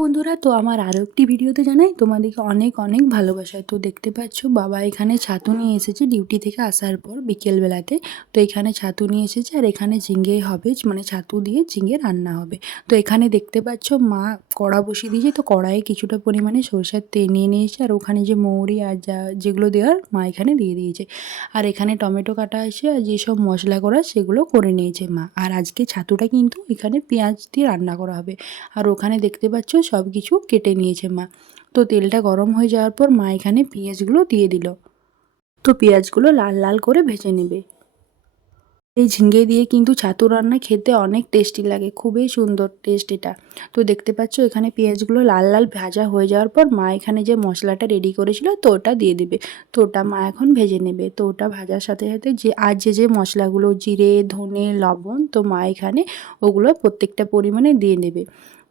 বন্ধুরা, তো আমার আরও একটি ভিডিওতে জানাই তোমাদেরকে অনেক অনেক ভালোবাসা। তো দেখতে পাচ্ছ বাবা এখানে ছাতু নিয়ে এসেছে ডিউটি থেকে আসার পর বিকেলবেলাতে। তো এখানে ছাতু নিয়ে এসেছে আর এখানে ঝিঙে হবে, মানে ছাতু দিয়ে ঝিঙে রান্না হবে। তো এখানে দেখতে পাচ্ছ মা কড়া বসিয়ে দিয়েছে। তো কড়াইয়ে কিছুটা পরিমাণে সরষের তেল নিয়ে নিয়েছে আর ওখানে যে মৌরি আর যেগুলো দেওয়ার মা এখানে দিয়ে দিয়েছে। আর এখানে টমেটো কাটা আছে আর যেসব মশলা করা সেগুলো করে নিয়েছে মা। আর আজকে ছাতুটা কিন্তু এখানে পেঁয়াজ দিয়ে রান্না করা হবে। আর ওখানে দেখতে পাচ্ছ সব কিছু কেটে নিয়েছে মা। তো তেলটা গরম হয়ে যাওয়ার পর মা এখানে পেঁয়াজগুলো দিয়ে দিল। তো পেঁয়াজগুলো লাল লাল করে ভেজে নেবে। এই ঝিঙে দিয়ে কিন্তু ছাতু রান্না খেতে অনেক টেস্টি লাগে, খুবই সুন্দর টেস্ট এটা। তো দেখতে পাচ্ছ এখানে পেঁয়াজগুলো লাল লাল ভাজা হয়ে যাওয়ার পর মা এখানে যে মশলাটা রেডি করেছিল তো ওটা দিয়ে দেবে। তো ওটা মা এখন ভেজে নেবে। তো ওটা ভাজার সাথে সাথে যে মশলাগুলো জিরে ধনে লবণ, তো মা এখানে ওগুলো প্রত্যেকটা পরিমাণে দিয়ে নেবে।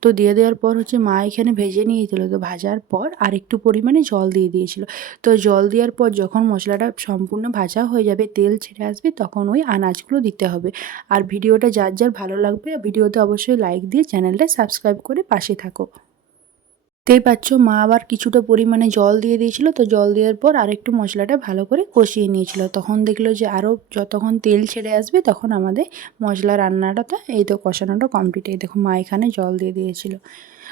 তো দিয়ে দেওয়ার পর মা এখানে ভেজে নিয়েছিল। তো ভাজার পর আর একটু পরিমাণে জল দিয়ে দিয়েছিল। তো জল দেওয়ার পর যখন মশলাটা সম্পূর্ণ ভাজা হয়ে যাবে, তেল ছেড়ে আসবে, তখন ওই আনাজগুলো দিতে হবে। আর ভিডিওটা যার যার ভালো লাগবে ভিডিওতে অবশ্যই লাইক দিয়ে চ্যানেলটা সাবস্ক্রাইব করে পাশে থাকো। দেখতেই পাচ্ছ মা আবার কিছুটা পরিমাণে জল দিয়ে দিয়েছিল। তো জল দেওয়ার পর আরেকটু মশলাটা ভালো করে কষিয়ে নিয়েছিল। তখন দেখলো যে আরও যতক্ষণ তেল ছেড়ে আসবে তখন আমাদের মশলা রান্নাটা এই তো কষানোটা কমপ্লিট। এই দেখো মা এখানে জল দিয়ে দিয়েছিল।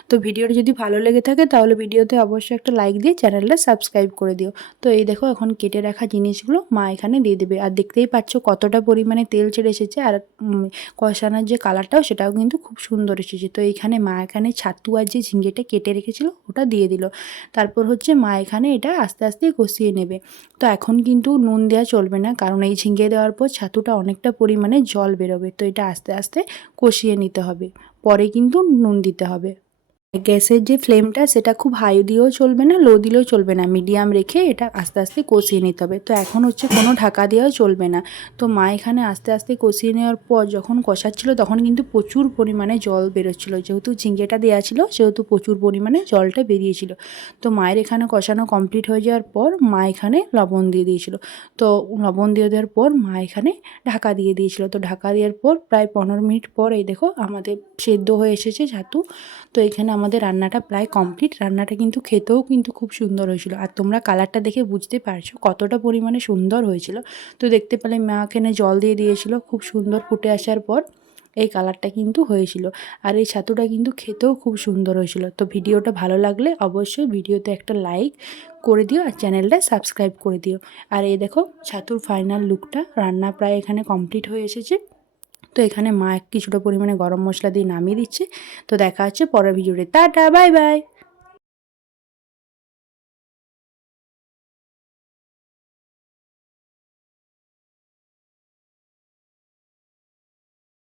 তো ভিডিওটা যদি ভালো লেগে থাকে তাহলে ভিডিওতে অবশ্যই একটা লাইক দিয়ে চ্যানেলটা সাবস্ক্রাইব করে দিও। তো এই দেখো এখন কেটে রাখা জিনিসগুলো মা এখানে দিয়ে দেবে। আর দেখতেই পাচ্ছ কতটা পরিমাণে তেল ছেড়ে এসেছে। আর কষানোর যে কালারটাও সেটাও কিন্তু খুব সুন্দর এসেছে। তো এইখানে মা এখানে ছাতু আর যে ঝিঙ্গেটা কেটে রেখেছিল ওটা দিয়ে দিল। তারপর মা এখানে এটা আস্তে আস্তে কষিয়ে নেবে। তো এখন কিন্তু নুন দেওয়া চলবে না, কারণ এই ঝিঙ্গে দেওয়ার পর ছাতুটা অনেকটা পরিমাণে জল বেরোবে। তো এটা আস্তে আস্তে কষিয়ে নিতে হবে, পরে কিন্তু নুন দিতে হবে। গ্যাসের যে ফ্লেমটা সেটা খুব হাই দিয়েও চলবে না, লো দিলেও চলবে না, মিডিয়াম রেখে এটা আস্তে আস্তে কষিয়ে নিতে হবে। তো এখন কোনো ঢাকা দেওয়াও চলবে না। তো মা এখানে আস্তে আস্তে কষিয়ে নেওয়ার পর যখন কষাচ্ছিল তখন কিন্তু প্রচুর পরিমাণে জল বেরোচ্ছিল। যেহেতু ঝিঙ্গেটা দেওয়া ছিল সেহেতু প্রচুর পরিমাণে জলটা বেরিয়েছিল। তো মায়ের এখানে কষানো কমপ্লিট হয়ে যাওয়ার পর মা এখানে লবণ দিয়ে দিয়েছিল। তো লবণ দিয়ে দেওয়ার পর মা এখানে ঢাকা দিয়ে দিয়েছিল। তো ঢাকা দেওয়ার পর প্রায় 15 মিনিট পর এই দেখো আমাদের সেদ্ধ হয়ে এসেছে ছাতু। তো এখানে আমাদের রান্নাটা প্রায় কমপ্লিট। রান্নাটা কিন্তু খেতেও কিন্তু খুব সুন্দর হয়েছিল। আর তোমরা কালারটা দেখে বুঝতে পারছো কতটা পরিমাণে সুন্দর হয়েছিল। তো দেখতে পেলে মা এখানে জল দিয়ে দিয়েছিল, খুব সুন্দর ফুটে আসার পর এই কালারটা কিন্তু হয়েছিল। আর এই ছাতুটা কিন্তু খেতেও খুব সুন্দর হয়েছিল। তো ভিডিওটা ভালো লাগলে অবশ্যই ভিডিওতে একটা লাইক করে দিও আর চ্যানেলটা সাবস্ক্রাইব করে দিও। আর এই দেখো ছাতুর ফাইনাল লুকটা, রান্না প্রায় এখানে কমপ্লিট হয়ে এসেছে। তো এখানে মা কিছুটা পরিমাণে গরম মশলা দিয়ে নামিয়ে দিচ্ছে। তো দেখা হচ্ছে পরের ভিডিওতে। Tata, bye bye.